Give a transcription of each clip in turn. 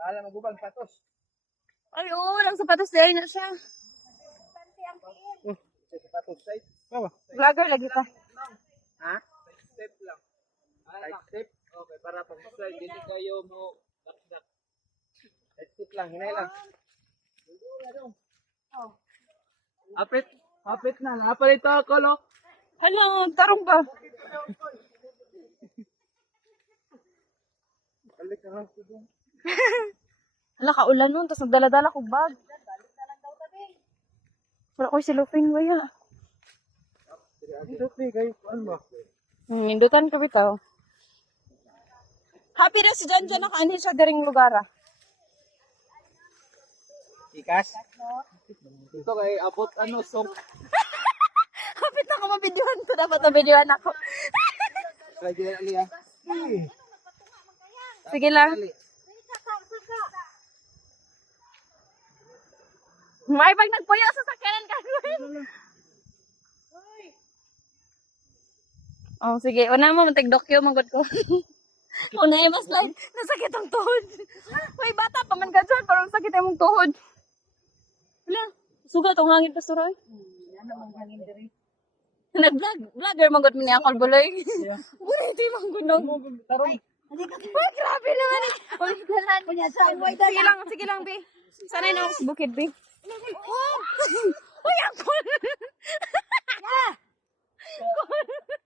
Bahala magubang satos. Ay, oo, lang sapatos dahil na siya. Sapatos side. Vlogger lagi pa. Ha? Step lang. Side step. Okay, para pag slide hindi kayo mo dakdak. Side step lang, hinay lang. Apit. Apit na. Napalit ako, lo. Hello, tarong ba? Balik na lang ko doon. Hala, kaulan nun, tapos nagdala-dala ko bag. Wala ko silupin, waya. Ito, kayo, ano ba? Hindutan ko bitaw. Happy na si Janjan nakaanhin siya daring lugar ah. Ikas? Ito kay abot ano, sok. Happy na ako mabidyohan ko. Dapat mabidyohan ako. Lagi na ali ah. Sige lang. May pag nagpuyo sa sakyanan ka. Oh, sige. Una mo, matig-dokyo, manggod ko. Una yung slide. Nasakit ang tuhod. May bata pa man ka dyan. Parang sakit ang tuhod. Wala. Sugat ang hangin pa suroy. Nag-vlogger manggod mo niya ako buloy. Buloy, di manggunog. Tarong. Ay, grabe naman eh. Sige lang, Bi. Sanay na ako sa bukid, Bi. Uy, ako!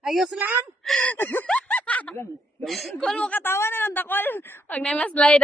Ayos lang. Kung mo katawa na ng takol. Pag na-slide,